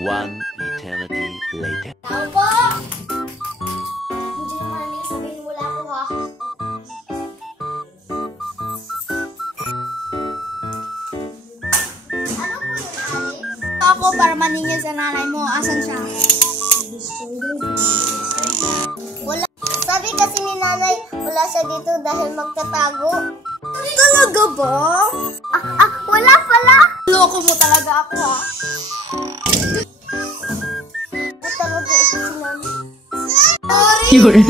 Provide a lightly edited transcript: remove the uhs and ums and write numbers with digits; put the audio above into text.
One eternity later. Tao po! Hindi naman sabihin wala ko ha. Ano po yung ali? Ako para maningil sa nanay mo. Asan siya? Wala. Sabi kasi ni nanay, wala siya dito dahil magtatago. Talaga ba? Wala pala! Loko mo talaga ako ha. Ito talaga ito si nanay. Sorry.